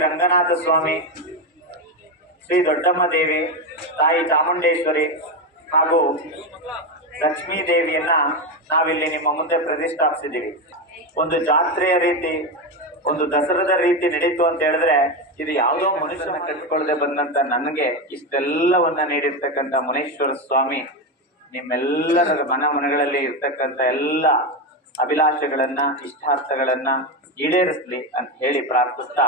ರಂಗನಾಥ ಸ್ವಾಮಿ, ಶ್ರೀ ದೊಡ್ಡಮ್ಮ ದೇವಿ, ತಾಯಿ ಚಾಮುಂಡೇಶ್ವರಿ ಹಾಗೂ ಲಕ್ಷ್ಮೀ ದೇವಿಯನ್ನ ನಾವಿಲ್ಲಿ ನಿಮ್ಮ ಮುಂದೆ ಪ್ರತಿಷ್ಠಾಪಿಸಿದ್ದೀವಿ. ಒಂದು ಜಾತ್ರೆಯ ರೀತಿ, ಒಂದು ದಸರದ ರೀತಿ ನಡೀತು ಅಂತ ಹೇಳಿದ್ರೆ, ಇದು ಯಾವುದೋ ಮನುಷ್ಯನ ಕಟ್ಕೊಳ್ಳದೆ ಬಂದಂತ ನನಗೆ ಇಷ್ಟೆಲ್ಲವನ್ನ ನೀಡಿರ್ತಕ್ಕಂಥ ಮುನೇಶ್ವರ ಸ್ವಾಮಿ ನಿಮ್ಮೆಲ್ಲರ ಮನಗಳಲ್ಲಿ ಇರ್ತಕ್ಕಂಥ ಎಲ್ಲ ಅಭಿಲಾಷೆಗಳನ್ನ, ಇಷ್ಟಾರ್ಥಗಳನ್ನ ಈಡೇರಿಸ್ಲಿ ಅಂತ ಹೇಳಿ ಪ್ರಾರ್ಥಿಸ್ತಾ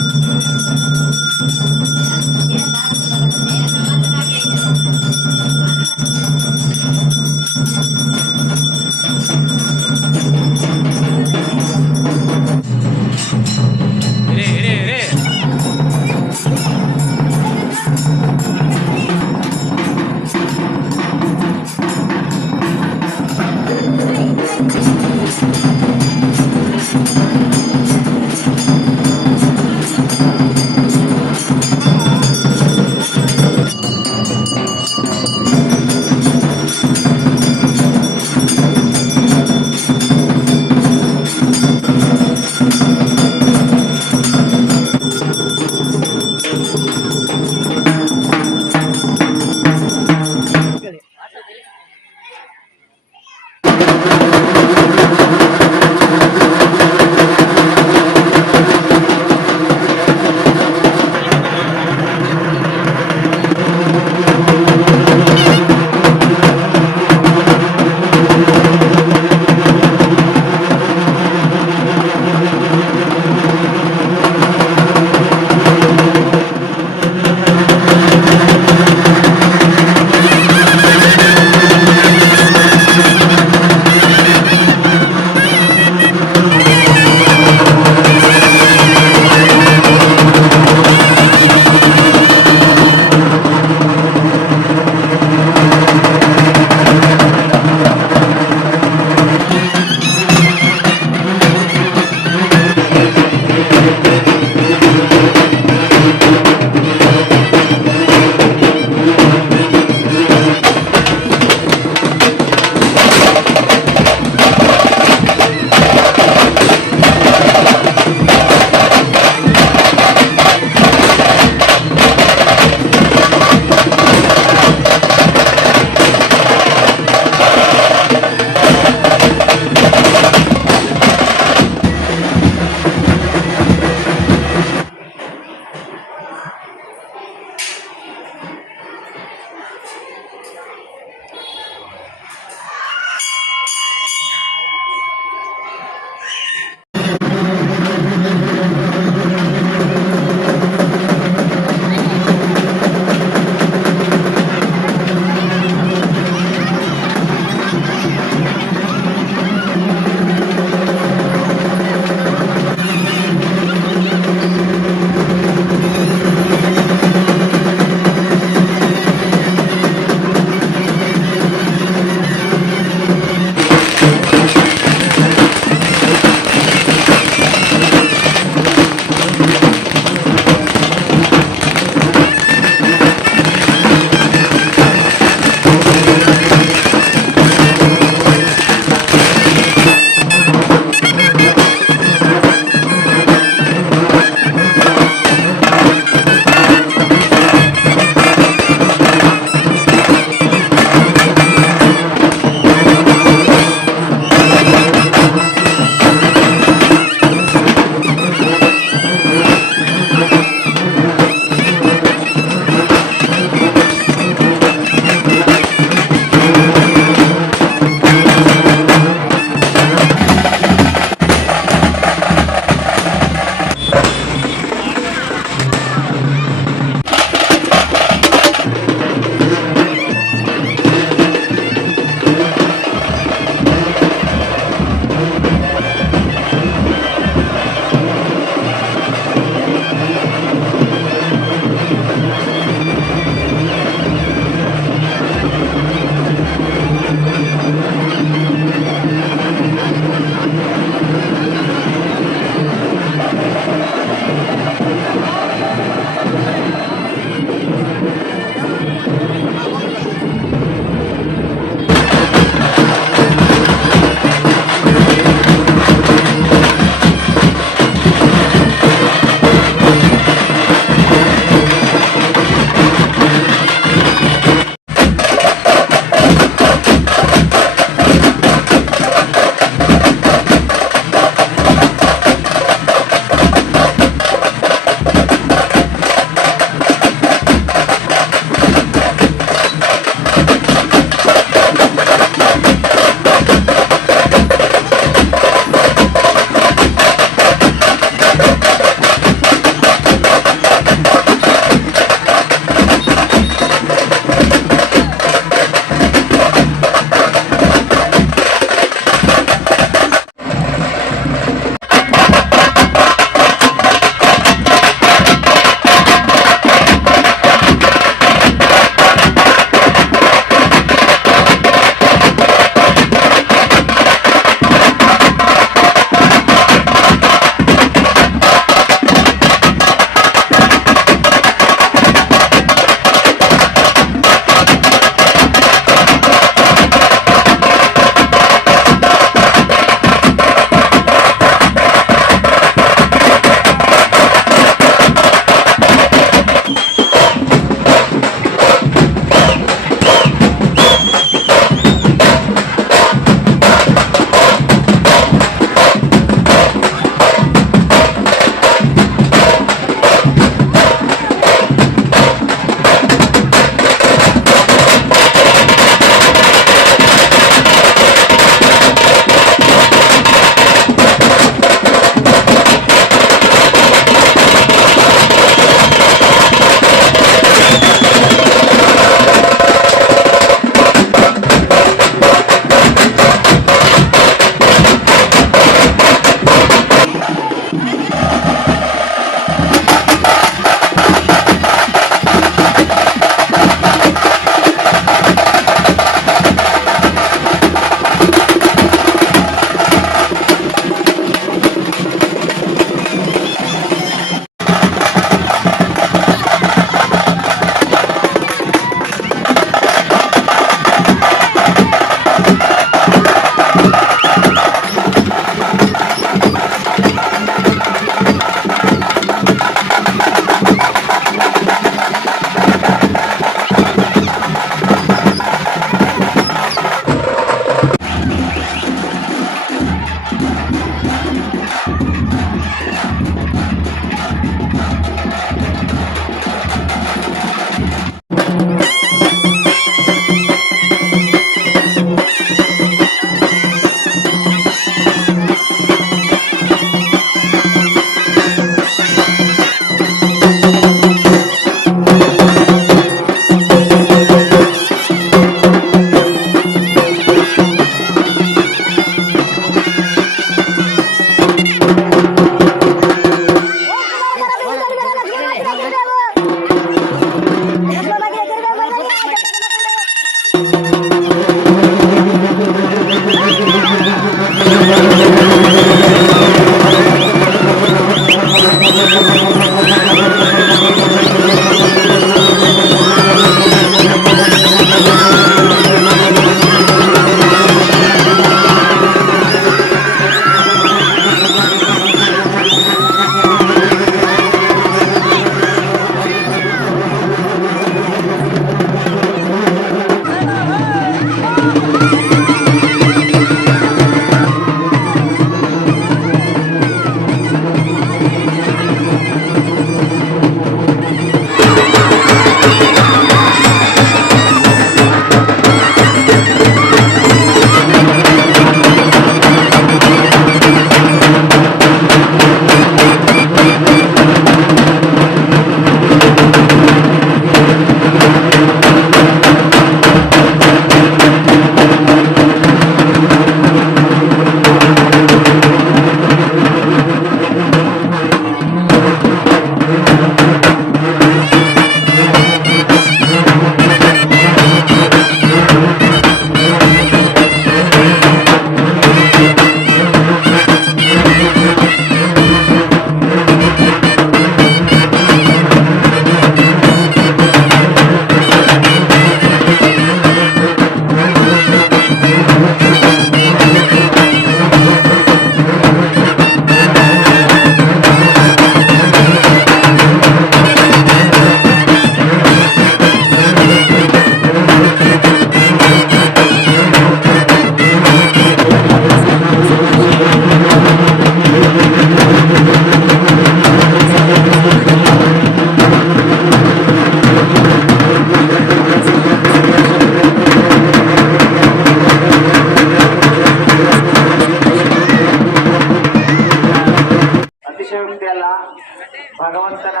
ಭಗವಂತನ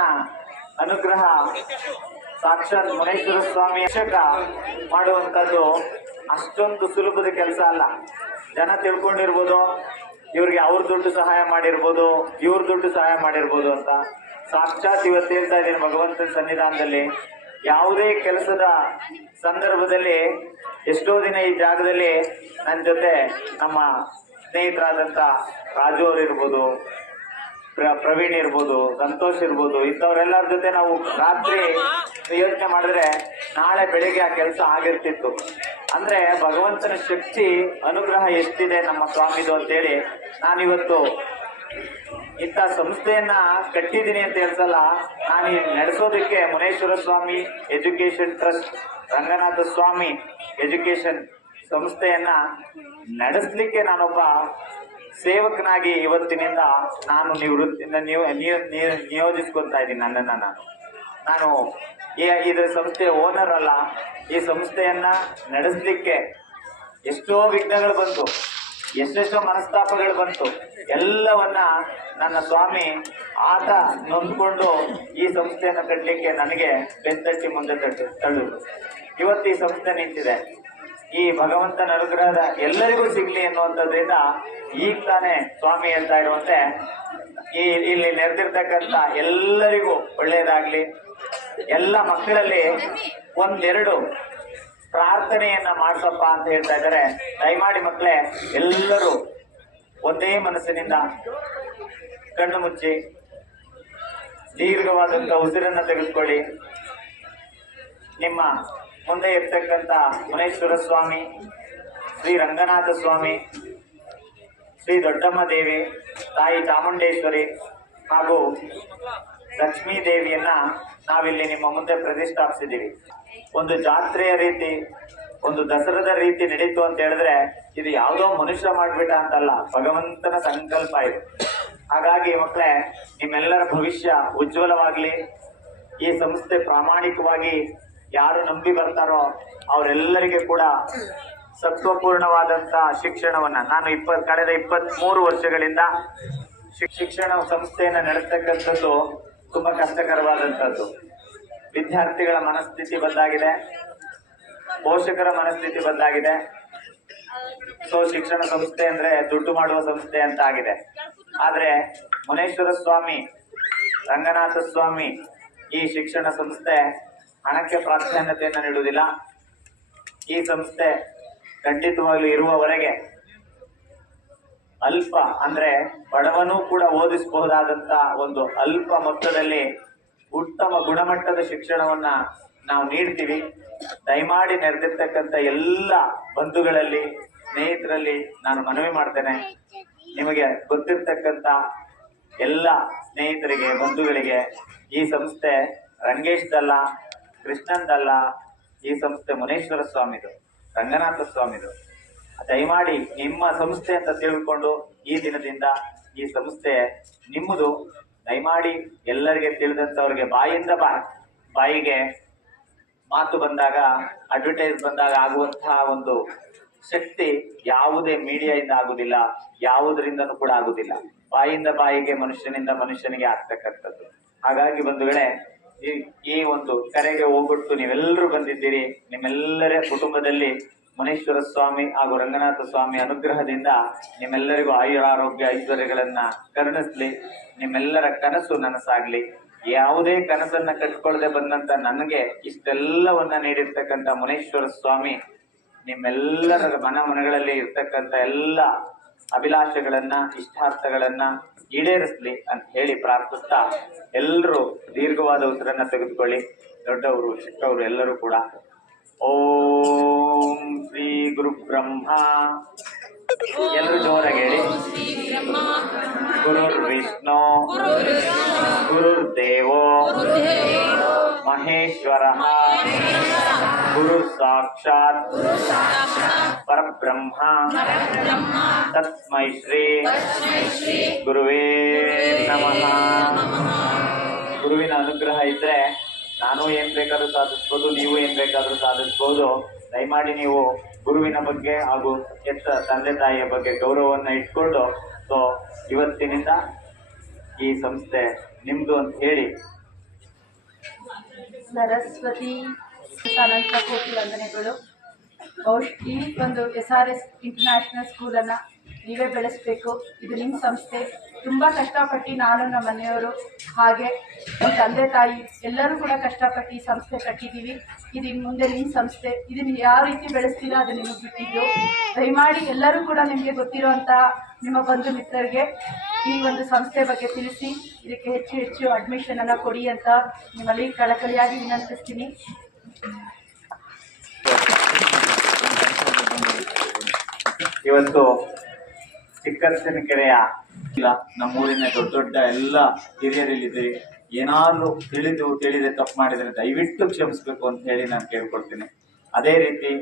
ಅನುಗ್ರಹ ಸಾಕ್ಷಾತ್ ಮುನೇಶ್ವರ ಸ್ವಾಮಿ ಅಭಿಷೇಕ ಮಾಡುವಂಥದ್ದು ಅಷ್ಟೊಂದು ಸುಲಭದ ಕೆಲಸ ಅಲ್ಲ. ಜನ ತಿಳ್ಕೊಂಡಿರ್ಬೋದು ಇವ್ರಿಗೆ ಅವ್ರ ದುಡ್ಡು ಸಹಾಯ ಮಾಡಿರ್ಬೋದು, ಇವ್ರ ದುಡ್ಡು ಸಹಾಯ ಮಾಡಿರ್ಬೋದು ಅಂತ. ಸಾಕ್ಷಾತ್ ಇವತ್ತು ಹೇಳ್ತಾ ಇದ್ದೀನಿ ಭಗವಂತನ ಸನ್ನಿಧಾನದಲ್ಲಿ, ಯಾವುದೇ ಕೆಲಸದ ಸಂದರ್ಭದಲ್ಲಿ ಎಷ್ಟೋ ದಿನ ಈ ಜಾಗದಲ್ಲಿ ನನ್ನ ಜೊತೆ ನಮ್ಮ ಸ್ನೇಹಿತರಾದಂಥ ರಾಜು ಅವ್ರು ಇರ್ಬೋದು, ಪ್ರವೀಣ್ ಇರ್ಬೋದು, ಸಂತೋಷ್ ಇರ್ಬೋದು, ಇಂಥವ್ರೆಲ್ಲರ ಜೊತೆ ನಾವು ರಾತ್ರಿ ಯೋಚನೆ ಮಾಡಿದ್ರೆ ನಾಳೆ ಬೆಳಿಗ್ಗೆ ಆ ಕೆಲಸ ಆಗಿರ್ತಿತ್ತು. ಅಂದ್ರೆ ಭಗವಂತನ ಶಕ್ತಿ ಅನುಗ್ರಹ ಎಷ್ಟಿದೆ ನಮ್ಮ ಸ್ವಾಮಿದು ಅಂತೇಳಿ ನಾನಿವತ್ತು ಇಂಥ ಸಂಸ್ಥೆಯನ್ನ ಕಟ್ಟಿದ್ದೀನಿ ಅಂತ ಹೇಳ್ಸಲ್ಲ, ನಾನು ನಡೆಸೋದಕ್ಕೆ ಮುನೇಶ್ವರ ಸ್ವಾಮಿ ಎಜುಕೇಶನ್ ಟ್ರಸ್ಟ್, ರಂಗನಾಥ ಸ್ವಾಮಿ ಎಜುಕೇಶನ್ ಸಂಸ್ಥೆಯನ್ನ ನಡೆಸಲಿಕ್ಕೆ ನಾನೊಬ್ಬ ಸೇವಕನಾಗಿ ಇವತ್ತಿನಿಂದ ನಾನು ನಿಯೋಜಿಸ್ಕೊತಾ ಇದ್ದೀನಿ ನನ್ನನ್ನು. ನಾನು ಇದರ ಸಂಸ್ಥೆಯ ಓನರ್ ಅಲ್ಲ. ಈ ಸಂಸ್ಥೆಯನ್ನ ನಡೆಸಲಿಕ್ಕೆ ಎಷ್ಟೋ ವಿಘ್ನಗಳು ಬಂತು, ಎಷ್ಟೆಷ್ಟೋ ಮನಸ್ತಾಪಗಳು ಬಂತು. ಎಲ್ಲವನ್ನ ನನ್ನ ಸ್ವಾಮಿ ಆತ ನೊಂದ್ಕೊಂಡು ಈ ಸಂಸ್ಥೆಯನ್ನು ಕಟ್ಟಲಿಕ್ಕೆ ನನಗೆ ಬೆಂತಟ್ಟಿ ಮುಂದೆ ತಳ್ಳುವುದು. ಇವತ್ತು ಈ ಸಂಸ್ಥೆ ನಿಂತಿದೆ. ಈ ಭಗವಂತನ ಅನುಗ್ರಹದ ಎಲ್ಲರಿಗೂ ಸಿಗ್ಲಿ ಎನ್ನುವಂಥದ್ರಿಂದ ಈಗ ತಾನೇ ಸ್ವಾಮಿ ಹೇಳ್ತಾ ಇರುವಂತೆ ಇಲ್ಲಿ ನೆರೆದಿರ್ತಕ್ಕಂಥ ಎಲ್ಲರಿಗೂ ಒಳ್ಳೆಯದಾಗ್ಲಿ. ಎಲ್ಲ ಮಕ್ಕಳಲ್ಲಿ ಒಂದೆರಡು ಪ್ರಾರ್ಥನೆಯನ್ನ ಮಾಡ್ಸಪ್ಪ ಅಂತ ಹೇಳ್ತಾ ಇದ್ದಾರೆ. ದಯಮಾಡಿ ಮಕ್ಕಳೇ ಎಲ್ಲರೂ ಒಂದೇ ಮನಸ್ಸಿನಿಂದ ಕಣ್ಣು ಮುಚ್ಚಿ ದೀರ್ಘವಾದಂಥ ಉಸಿರನ್ನ ತೆಗೆದುಕೊಳ್ಳಿ. ನಿಮ್ಮ ಮುಂದೆ ಇರ್ತಕ್ಕಂಥ ಮುನೇಶ್ವರ ಸ್ವಾಮಿ, ಶ್ರೀ ರಂಗನಾಥ ಸ್ವಾಮಿ, ಶ್ರೀ ದೊಡ್ಡಮ್ಮ ದೇವಿ, ತಾಯಿ ಚಾಮುಂಡೇಶ್ವರಿ ಹಾಗೂ ಲಕ್ಷ್ಮೀ ದೇವಿಯನ್ನ ನಾವಿಲ್ಲಿ ನಿಮ್ಮ ಮುಂದೆ ಪ್ರತಿಷ್ಠಾಪಿಸಿದ್ದೀವಿ. ಒಂದು ಜಾತ್ರೆಯ ರೀತಿ, ಒಂದು ದಸರಾದ ರೀತಿ ನಡೀತು ಅಂತ ಹೇಳಿದ್ರೆ ಇದು ಯಾವುದೋ ಮನುಷ್ಯ ಮಾಡ್ಬಿಟ್ಟ ಅಂತಲ್ಲ, ಭಗವಂತನ ಸಂಕಲ್ಪ ಇದು. ಹಾಗಾಗಿ ಮಕ್ಕಳೇ, ನಿಮ್ಮೆಲ್ಲರ ಭವಿಷ್ಯ ಉಜ್ವಲವಾಗ್ಲಿ. ಈ ಸಂಸ್ಥೆ ಪ್ರಾಮಾಣಿಕವಾಗಿ ಯಾರು ನಂಬಿ ಬರ್ತಾರೋ ಅವರೆಲ್ಲರಿಗೆ ಕೂಡ ಸತ್ವಪೂರ್ಣವಾದಂತ ಶಿಕ್ಷಣವನ್ನ ನಾನು ಕಳೆದ 23 ವರ್ಷಗಳಿಂದ ಶಿಕ್ಷಣ ಸಂಸ್ಥೆಯನ್ನ ನಡೆಸ್ತಕ್ಕಂಥದ್ದು ತುಂಬಾ ಕಷ್ಟಕರವಾದಂಥದ್ದು. ವಿದ್ಯಾರ್ಥಿಗಳ ಮನಸ್ಥಿತಿ ಬದಲಾಗಿದೆ, ಪೋಷಕರ ಮನಸ್ಥಿತಿ ಬದಲಾಗಿದೆ. ಶಿಕ್ಷಣ ಸಂಸ್ಥೆ ಅಂದ್ರೆ ದುಡ್ಡು ಮಾಡುವ ಸಂಸ್ಥೆ ಅಂತ ಆಗಿದೆ. ಆದ್ರೆ ಮುನೇಶ್ವರ ಸ್ವಾಮಿ, ರಂಗನಾಥ ಸ್ವಾಮಿ ಈ ಶಿಕ್ಷಣ ಸಂಸ್ಥೆ ಹಣಕ್ಕೆ ಪ್ರಾಧಾನ್ಯತೆಯನ್ನು ನೀಡುವುದಿಲ್ಲ. ಈ ಸಂಸ್ಥೆ ಖಂಡಿತವಾಗ್ಲೂ ಇರುವವರೆಗೆ ಅಲ್ಪ ಅಂದ್ರೆ ಬಡವನೂ ಕೂಡ ಓದಿಸಬಹುದಾದಂತ ಒಂದು ಅಲ್ಪ ಮೊತ್ತದಲ್ಲಿ ಉತ್ತಮ ಗುಣಮಟ್ಟದ ಶಿಕ್ಷಣವನ್ನ ನಾವು ನೀಡ್ತೀವಿ. ದಯಮಾಡಿ ನೆರೆದಿರ್ತಕ್ಕಂಥ ಎಲ್ಲ ಬಂಧುಗಳಲ್ಲಿ, ಸ್ನೇಹಿತರಲ್ಲಿ ನಾನು ಮನವಿ ಮಾಡ್ತೇನೆ, ನಿಮಗೆ ಗೊತ್ತಿರ್ತಕ್ಕಂಥ ಎಲ್ಲ ಸ್ನೇಹಿತರಿಗೆ, ಬಂಧುಗಳಿಗೆ ಈ ಸಂಸ್ಥೆ ರಂಗೇಶ್ದಲ್ಲ, ಕೃಷ್ಣಂದಲ್ಲ, ಈ ಸಂಸ್ಥೆ ಮುನೇಶ್ವರ ಸ್ವಾಮಿದು, ರಂಗನಾಥ ಸ್ವಾಮಿದು. ದಯಮಾಡಿ ನಿಮ್ಮ ಸಂಸ್ಥೆ ಅಂತ ತಿಳ್ಕೊಂಡು ಈ ದಿನದಿಂದ ಈ ಸಂಸ್ಥೆ ನಿಮ್ಮದು. ದಯಮಾಡಿ ಎಲ್ಲರಿಗೆ ತಿಳಿದಂಥವ್ರಿಗೆ ಬಾಯಿಂದ ಬಾಯಿಗೆ ಮಾತು ಬಂದಾಗ, ಅಡ್ವರ್ಟೈಸ್ ಬಂದಾಗ ಆಗುವಂತಹ ಒಂದು ಶಕ್ತಿ ಯಾವುದೇ ಮೀಡಿಯಾದಿಂದ ಆಗುದಿಲ್ಲ, ಯಾವುದರಿಂದನೂ ಕೂಡ ಆಗುದಿಲ್ಲ. ಬಾಯಿಂದ ಬಾಯಿಗೆ, ಮನುಷ್ಯನಿಂದ ಮನುಷ್ಯನಿಗೆ ಆಗ್ತಕ್ಕಂಥದ್ದು. ಹಾಗಾಗಿ ಬಂಧುಗಳೇ, ಈ ಒಂದು ಕರೆಗೆ ಹೋಗ್ಬಿಟ್ಟು ನೀವೆಲ್ಲರೂ ಬಂದಿದ್ದೀರಿ. ನಿಮ್ಮೆಲ್ಲರ ಕುಟುಂಬದಲ್ಲಿ ಮುನೇಶ್ವರ ಸ್ವಾಮಿ ಹಾಗೂ ರಂಗನಾಥ ಸ್ವಾಮಿ ಅನುಗ್ರಹದಿಂದ ನಿಮ್ಮೆಲ್ಲರಿಗೂ ಆಯುರಾರೋಗ್ಯ ಐಶ್ವರ್ಯಗಳನ್ನ ಕರುಣಿಸ್ಲಿ. ನಿಮ್ಮೆಲ್ಲರ ಕನಸು ನನಸಾಗ್ಲಿ. ಯಾವುದೇ ಕನಸನ್ನ ಕಟ್ಕೊಳ್ಳದೆ ಬಂದಂತ ನನಗೆ ಇಷ್ಟೆಲ್ಲವನ್ನ ನೀಡಿರ್ತಕ್ಕಂಥ ಮುನೇಶ್ವರ ಸ್ವಾಮಿ ನಿಮ್ಮೆಲ್ಲರ ಮನಗಳಲ್ಲಿ ಇರ್ತಕ್ಕಂಥ ಎಲ್ಲ ಅಭಿಲಾಷೆಗಳನ್ನ, ಇಷ್ಟಾರ್ಥಗಳನ್ನ ಈಡೇರಿಸ್ಲಿ ಅಂತ ಹೇಳಿ ಪ್ರಾರ್ಥಿಸ್ತಾ, ಎಲ್ಲರೂ ದೀರ್ಘವಾದ ಉಸಿರನ್ನ ತೆಗೆದುಕೊಳ್ಳಿ. ದೊಡ್ಡವರು, ಚಿಕ್ಕವರು ಎಲ್ಲರೂ ಕೂಡ ಓಂ ಶ್ರೀ ಗುರು ಬ್ರಹ್ಮ, ಎಲ್ಲರೂ ಜೋರಾಗಿ ಹೇಳಿ. ಗುರುರ್ ವಿಷ್ಣು ಗುರುರ್ದೇವೋ ಮಹೇಶ್ವರ ಗುರು ಸಾಕ್ಷಾತ್ ಪರಬ್ರಹ್ಮ ತಸ್ಮೈ ಶ್ರೀ ಗುರುವೇ ನಮಃ. ಗುರುವಿನ ಅನುಗ್ರಹ ಇದ್ರೆ ನಾನು ಏನ್ ಬೇಕಾದ್ರೂ ಸಾಧಿಸ್ಬೋದು, ನೀವು ಏನ್ ಬೇಕಾದ್ರೂ ಸಾಧಿಸ್ಬೋದು. ದಯಮಾಡಿ ನೀವು ಗುರುವಿನ ಬಗ್ಗೆ ಹಾಗೂ ತಂದೆ ತಾಯಿಯ ಬಗ್ಗೆ ಗೌರವವನ್ನು ಇಟ್ಕೊಂಡು ಇವತ್ತಿನಿಂದ ಈ ಸಂಸ್ಥೆ ನಿಮ್ದು ಅಂತ ಹೇಳಿ. ಸರಸ್ವತಿ ಅನಂತ ಕೋಟಿ ವಂದನೆಗಳು. ಈ ಒಂದು SRS ಇಂಟರ್ನ್ಯಾಷನಲ್ ಸ್ಕೂಲನ್ನು ನೀವೇ ಬೆಳೆಸಬೇಕು. ಇದು ನಿಮ್ಮ ಸಂಸ್ಥೆ. ತುಂಬ ಕಷ್ಟಪಟ್ಟು ನಾನು, ನಮ್ಮ ಮನೆಯವರು, ಹಾಗೆ ನಮ್ಮ ತಂದೆ ತಾಯಿ ಎಲ್ಲರೂ ಕೂಡ ಕಷ್ಟಪಟ್ಟು ಈ ಸಂಸ್ಥೆ ಕಟ್ಟಿದ್ದೀವಿ. ಇದು ಇನ್ನು ಮುಂದೆ ನಿಮ್ಮ ಸಂಸ್ಥೆ. ಇದನ್ನು ಯಾವ ರೀತಿ ಬೆಳೆಸ್ತೀರೋ ಅದು ನಿಮಗೆ ಬಿಟ್ಟಿದ್ದು. ದಯಮಾಡಿ ಎಲ್ಲರೂ ಕೂಡ ನಿಮಗೆ ಗೊತ್ತಿರುವಂಥ ನಿಮ್ಮ ಬಂಧು ಮಿತ್ರರಿಗೆ ಈ ಒಂದು ಸಂಸ್ಥೆ ಬಗ್ಗೆ ತಿಳಿಸಿ ಇದಕ್ಕೆ ಹೆಚ್ಚು ಹೆಚ್ಚು ಅಡ್ಮಿಷನನ್ನು ಕೊಡಿ ಅಂತ ನಿಮ್ಮಲ್ಲಿ ಕಳಕಳಿಯಾಗಿ ವಿನಂತಿಸ್ತೀನಿ. ಇವತ್ತು ಚಿಕ್ಕರಸಿನಕೆರೆಯ ನಮ್ಮೂರಿನ ದೊಡ್ಡ ದೊಡ್ಡ ಎಲ್ಲ ಹಿರಿಯರಿಲ್ಲಿದ್ದೀರಿ. ಏನಾದರೂ ತಿಳಿದೆ ತಪ್ಪು ಮಾಡಿದರೆ ದಯವಿಟ್ಟು ಕ್ಷಮಿಸಬೇಕು ಅಂತ ಹೇಳಿ ನಾನು ಕೇಳ್ಕೊಡ್ತೀನಿ. ಅದೇ ರೀತಿ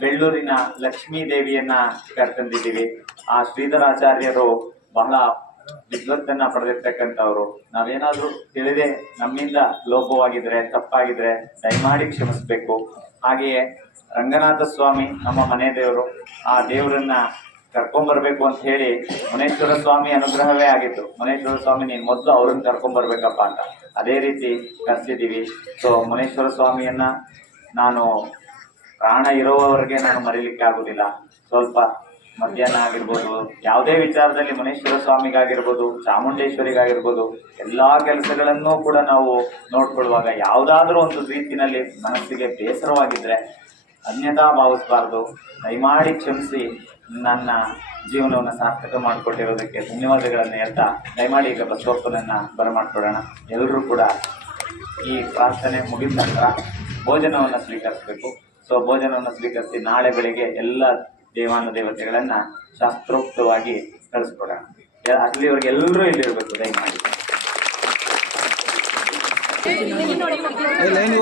ಬೆಳ್ಳೂರಿನ ಲಕ್ಷ್ಮೀ ದೇವಿಯನ್ನ ಕರೆತಂದಿದ್ದೀವಿ. ಆ ಶ್ರೀಧರಾಚಾರ್ಯರು ಬಹಳ ವಿದ್ವತ್ತನ್ನ ಪಡೆದಿರ್ತಕ್ಕಂಥವ್ರು. ನಾವೇನಾದ್ರೂ ತಿಳಿದೆ ನಮ್ಮಿಂದ ಲೋಪವಾಗಿದ್ರೆ ತಪ್ಪಾಗಿದ್ರೆ ದಯಮಾಡಿ ಕ್ಷಮಿಸಬೇಕು. ಹಾಗೆಯೇ ರಂಗನಾಥ ಸ್ವಾಮಿ ನಮ್ಮ ಮನೆ ದೇವರು. ಆ ದೇವರನ್ನ ಕರ್ಕೊಂಡ್ಬರ್ಬೇಕು ಅಂತ ಹೇಳಿ ಮುನೇಶ್ವರ ಸ್ವಾಮಿ ಅನುಗ್ರಹವೇ ಆಗಿತ್ತು. ಮುನೇಶ್ವರ ಸ್ವಾಮಿ ನೀನು ಮೊದಲು ಅವ್ರನ್ನ ಕರ್ಕೊಂಡ್ಬರ್ಬೇಕಪ್ಪ ಅಂತ. ಅದೇ ರೀತಿ ಕರ್ಸಿದ್ದೀವಿ. ಸೊ ಮುನೇಶ್ವರ ಸ್ವಾಮಿಯನ್ನ ನಾನು ಪ್ರಾಣ ಇರೋವರೆಗೆ ನಾನು ಮರೀಲಿಕ್ಕೆ ಆಗುದಿಲ್ಲ. ಸ್ವಲ್ಪ ಮಧ್ಯಾಹ್ನ ಆಗಿರ್ಬೋದು, ಯಾವುದೇ ವಿಚಾರದಲ್ಲಿ ಮುನೇಶ್ವರ ಸ್ವಾಮಿಗಾಗಿರ್ಬೋದು, ಚಾಮುಂಡೇಶ್ವರಿಗಾಗಿರ್ಬೋದು, ಎಲ್ಲಾ ಕೆಲಸಗಳನ್ನೂ ಕೂಡ ನಾವು ನೋಡ್ಕೊಳ್ಳುವಾಗ ಯಾವುದಾದ್ರೂ ಒಂದು ರೀತಿಯಲ್ಲಿ ಮನಸ್ಸಿಗೆ ಬೇಸರವಾಗಿದ್ರೆ ಅನ್ಯತಾ ಭಾವಿಸಬಾರ್ದು. ದಯಮಾಡಿ ಕ್ಷಮಿಸಿ ನನ್ನ ಜೀವನವನ್ನು ಸಾರ್ಥಕ ಮಾಡಿಕೊಟ್ಟಿರೋದಕ್ಕೆ ಧನ್ಯವಾದಗಳನ್ನು ಹೇಳ್ತಾ ದಯಮಾಡಿ ಈಗ ಬಸವಪ್ಪನನ್ನ ಬರಮಾಡ್ಕೊಳ್ಳೋಣ. ಎಲ್ಲರೂ ಕೂಡ ಈ ಪ್ರಾರ್ಥನೆ ಮುಗಿದ ನಂತರ ಭೋಜನವನ್ನು ಸ್ವೀಕರಿಸಬೇಕು. ಸೊ ಭೋಜನವನ್ನು ಸ್ವೀಕರಿಸಿ ನಾಳೆ ಬೆಳಿಗ್ಗೆ ಎಲ್ಲ ದೇವಾನುದೇವತೆಗಳನ್ನ ಶಾಸ್ತ್ರೋಕ್ತವಾಗಿ ಕಳಿಸ್ಕೊಡೋಣ. ಅಲ್ಲಿವರೆಗೆ ಎಲ್ಲರೂ ಇಲ್ಲಿರ್ಬೇಕು ದಯಮಾಡಿ. ಲೈನ್